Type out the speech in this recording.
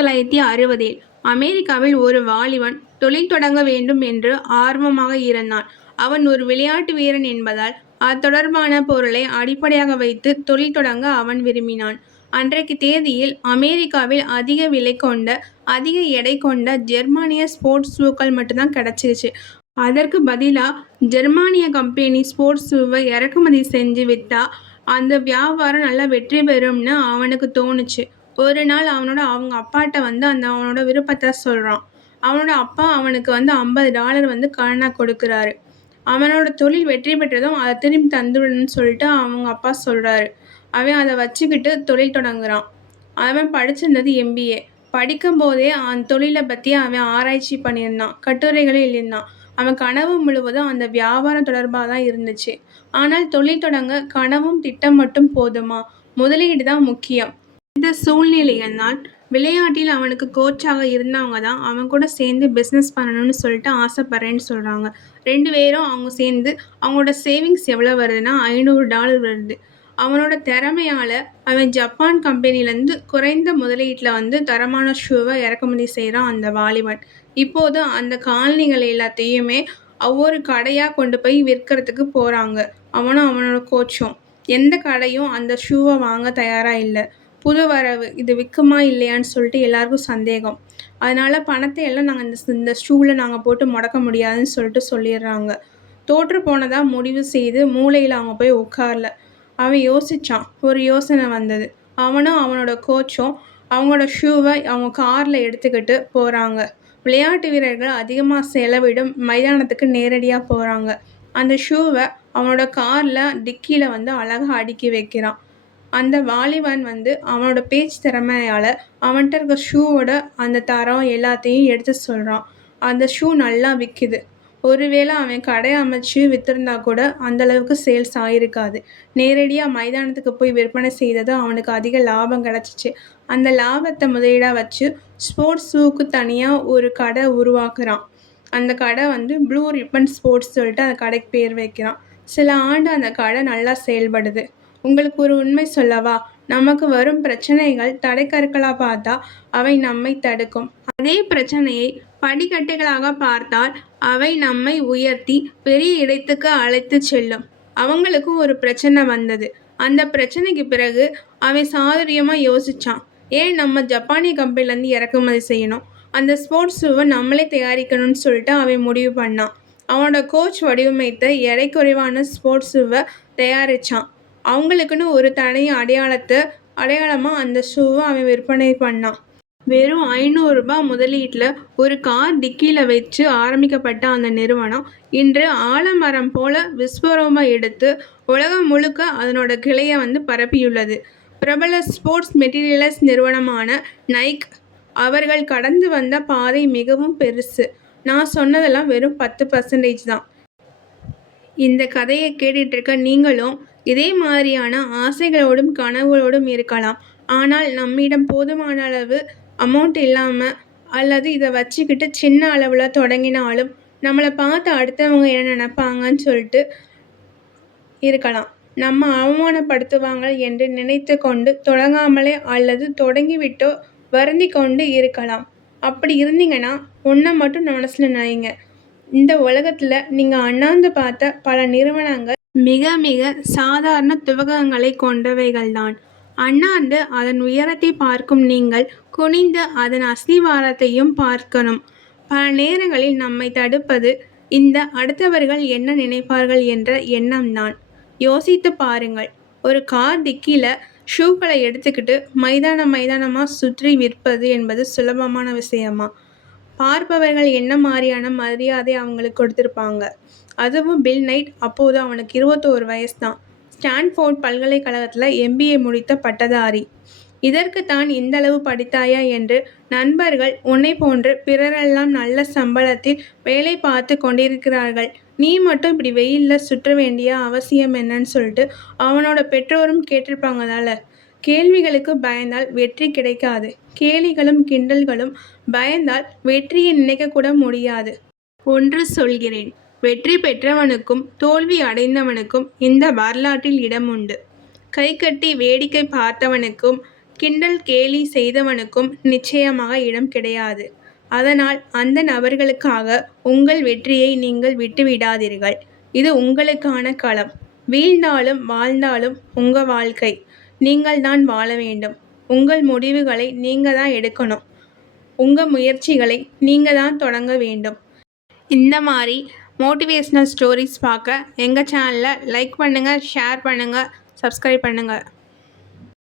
1960 அமெரிக்காவில் ஒரு வாலிபன் தொழில் தொடங்க வேண்டும் என்று ஆர்வமாக இருந்தான். அவன் ஒரு விளையாட்டு வீரன் என்பதால் அத்தொடர்பான பொருளை அடிப்படையாக வைத்து தொழில் தொடங்க அவன் விரும்பினான். அன்றைக்கு தேதியில் அமெரிக்காவில் அதிக விலை கொண்ட, அதிக எடை கொண்ட ஜெர்மானிய ஸ்போர்ட்ஸ் ஷூக்கள் மட்டும்தான் கிடைச்சிருச்சு. அதற்கு பதிலா ஜெர்மானிய கம்பெனி ஸ்போர்ட்ஸ் ஷூவை இறக்குமதி செஞ்சு விற்றா அந்த வியாபாரம் நல்லா வெற்றி பெறும்னு அவனுக்கு தோணுச்சு. ஒரு நாள் அவங்க அப்பாட்ட அவனோட விருப்பத்தை சொல்கிறான். அவனோட அப்பா அவனுக்கு $50 கடனாக கொடுக்குறாரு. அவனோட தொழில் வெற்றி பெற்றதும் அதை திரும்பி தந்துவிடணும்னு சொல்லிட்டு அவங்க அப்பா சொல்கிறாரு. அவன் அதை வச்சுக்கிட்டு தொழில் தொடங்குறான். அவன் படிச்சிருந்தது MBA. படிக்கும் போதே அந்த தொழிலை பற்றி அவன் ஆராய்ச்சி பண்ணியிருந்தான், கட்டுரைகளை எழுதியிருந்தான். அவன் கனவு முழுவதும் அந்த வியாபாரம் தொடர்பாக தான் இருந்துச்சு. ஆனால் தொழில் தொடங்க கனவும் திட்டம் மட்டும் போதுமா? முதலீடு தான் முக்கியம். இந்த சூழ்நிலையில் தான் விளையாட்டில் அவனுக்கு கோச்சாக இருந்தவங்க தான் அவன் கூட சேர்ந்து பிஸ்னஸ் பண்ணணும்னு சொல்லிட்டு ஆசைப்படுறேன்னு சொல்கிறாங்க. 2 பேரும் அவங்க சேர்ந்து அவங்களோட சேவிங்ஸ் எவ்வளோ வருதுன்னா $500 வருது. அவனோட திறமையால் அவன் ஜப்பான் கம்பெனிலேருந்து குறைந்த முதலீட்டில் தரமான ஷூவை இறக்குமதி செய்கிறான் அந்த வாலிபன். இப்போது அந்த காலணிகள் எல்லாத்தையுமே ஒவ்வொரு கடையாக கொண்டு போய் விற்கிறதுக்கு போகிறாங்க. அவனும் அவனோட கோச்சும். எந்த கடையும் அந்த ஷூவை வாங்க தயாராக இல்லை. புது வரவு, இது விற்குமா இல்லையான்னு சொல்லிட்டு எல்லாருக்கும் சந்தேகம். அதனால் பணத்தை எல்லாம் நாங்கள் இந்த ஷூவில் நாங்கள் போட்டு முடக்க முடியாதுன்னு சொல்லிட்டு சொல்லிடுறாங்க. தோற்று போனதாக முடிவு செய்து மூளையில் அவங்க போய் உட்காரல. அவன் யோசித்தான். ஒரு யோசனை வந்தது. அவனும் அவனோட கோச்சும் அவங்களோட ஷூவை அவங்க காரில் எடுத்துக்கிட்டு போகிறாங்க. விளையாட்டு வீரர்கள் அதிகமாக செலவிடும் மைதானத்துக்கு நேரடியாக போகிறாங்க. அந்த ஷூவை அவனோட காரில் டிக்கியில் அழகாக அடுக்கி வைக்கிறான். அந்த வாலிபன் அவனோட பேச்சு திறமையால் அவன்கிட்ட இருக்க ஷூவோட அந்த தரம் எல்லாத்தையும் எடுத்து சொல்கிறான். அந்த ஷூ நல்லா விற்கிது. ஒருவேளை அவன் கடை அமைச்சு விற்றுருந்தா கூட அந்தளவுக்கு சேல்ஸ் ஆகிருக்காது. நேரடியாக மைதானத்துக்கு போய் விற்பனை செய்தது அவனுக்கு அதிக லாபம் கிடச்சிச்சு. அந்த லாபத்தை முதலீடாக வச்சு ஸ்போர்ட்ஸ் ஷூக்கு தனியாக ஒரு கடை உருவாக்குறான். அந்த கடை ப்ளூ ரிப்பன் ஸ்போர்ட்ஸ் சொல்லிட்டு அந்த கடைக்கு பேர் வைக்கிறான். சில ஆண்டு அந்த கடை நல்லா செயல்படுது. உங்களுக்கு ஒரு உண்மை சொல்லவா? நமக்கு வரும் பிரச்சனைகள் தடைக்கற்களாக பார்த்தா அவை நம்மை தடுக்கும். அதே பிரச்சனையை படிக்கட்டுகளாக பார்த்தால் அவை நம்மை உயர்த்தி பெரிய இடத்துக்கு அழைத்து செல்லும். அவங்களுக்கும் ஒரு பிரச்சனை வந்தது. அந்த பிரச்சனைக்கு பிறகு அவன் சாதுரியமாக யோசித்தான். ஏன் நம்ம ஜப்பானிய கம்பெனிலேருந்து இறக்குமதி செய்யணும்? அந்த ஸ்போர்ட்ஸ் ஷூவை நம்மளே தயாரிக்கணும்னு சொல்லிட்டு அவன் முடிவு பண்ணான். அவனோட கோச் வடிவமைத்த எடை குறைவான ஸ்போர்ட்ஸ் ஷூவை தயாரித்தான். அவங்களுக்குன்னு ஒரு தனி அடையாளமாக அந்த ஷூவை அவன் விற்பனை பண்ணான். வெறும் $500 முதலீட்டில் ஒரு கார் டிக்கியில் வச்சு ஆரம்பிக்கப்பட்ட அந்த நிறுவனம் இன்று ஆலமரம் போல விஸ்வரூபம் எடுத்து உலகம் முழுக்க அதனோட கிளையை பரப்பியுள்ளது. பிரபல ஸ்போர்ட்ஸ் மெட்டீரியல்ஸ் நிறுவனமான நைக் அவர்கள் கடந்து வந்த பாதை மிகவும் பெருசு. நான் சொன்னதெல்லாம் வெறும் 10% தான். இந்த கதையை கேட்டுட்ருக்க நீங்களும் இதே மாதிரியான ஆசைகளோடும் கனவுகளோடும் இருக்கலாம். ஆனால் நம்மிடம் போதுமான அளவு அமௌண்ட் இல்லாமல் அல்லது இதை வச்சுக்கிட்டு சின்ன அளவில் தொடங்கினாலும் நம்மளை பார்த்து அடுத்தவங்க என்ன நினைப்பாங்கன்னு சொல்லிட்டு இருக்கலாம். நம்ம அவமானப்படுத்துவாங்க என்று நினைத்து கொண்டு தொடங்காமலே அல்லது தொடங்கிவிட்டோ வருந்தி கொண்டு இருக்கலாம். அப்படி இருந்தீங்கன்னா ஒன்றை மட்டும் மனசில் நினைங்க. இந்த உலகத்தில் நீங்கள் அண்ணாந்து பார்த்த பல நிறுவனங்கள் மிக மிக சாதாரண துவக்கங்களை கொண்டவைகள்தான். அண்ணாந்து அதன் உயரத்தை பார்க்கும் நீங்கள் குனிந்து அதன் அஸ்திவாரத்தையும் பார்க்கணும். பல நேரங்களில் நம்மை தடுப்பது இந்த அடுத்தவர்கள் என்ன நினைப்பார்கள் என்ற எண்ணம்தான். யோசித்து பாருங்கள். ஒரு கார் டிக்கியில் ஷூக்களை எடுத்துக்கிட்டு மைதானமாக சுற்றி விற்பது என்பது சுலபமான விஷயமா? பார்ப்பவர்கள் என்ன மாதிரியான மரியாதை அவங்களுக்கு கொடுத்துருப்பாங்க. அதுவும் பில் நைட். அப்போது அவனுக்கு 21 வயசு தான். ஸ்டான்ஃபோர்ட் பல்கலைக்கழகத்தில் MBA முடித்த பட்டதாரி. இதற்குத்தான் இந்தளவு படித்தாயா என்று நண்பர்கள் உன்னை போன்று பிறரெல்லாம் நல்ல சம்பளத்தில் வேலை பார்த்து கொண்டிருக்கிறார்கள். நீ மட்டும் இப்படி வெயிலில் சுற்ற வேண்டிய அவசியம் என்னன்னு சொல்லிட்டு அவனோட பெற்றோரும் கேட்டிருப்பாங்கதால. கேள்விகளுக்கு பயந்தால் வெற்றி கிடைக்காது. கேலிகளும் கிண்டல்களும் பயந்தால் வெற்றியை நினைக்கக்கூட முடியாது. ஒன்று சொல்கிறேன், வெற்றி பெற்றவனுக்கும் தோல்வி அடைந்தவனுக்கும் இந்த வரலாற்றில் இடம் உண்டு. கைகட்டி வேடிக்கை பார்த்தவனுக்கும் கிண்டல் கேலி செய்தவனுக்கும் நிச்சயமாக இடம் கிடையாது. அதனால் அந்த நபர்களுக்காக உங்கள் வெற்றியை நீங்கள் விட்டுவிடாதீர்கள். இது உங்களுக்கான களம். வீழ்ந்தாலும் வாழ்ந்தாலும் உங்க வாழ்க்கை. நீங்கள் தான் வாழ வேண்டும். உங்கள் முடிவுகளை நீங்க தான் எடுக்கணும். உங்க முயற்சிகளை நீங்க தான் தொடங்க வேண்டும். இந்த மாதிரி மோட்டிவேஷ்னல் ஸ்டோரிஸ் பார்க்க எங்கள் சேனலை லைக் பண்ணுங்கள், ஷேர் பண்ணுங்கள், சப்ஸ்கிரைப் பண்ணுங்கள்.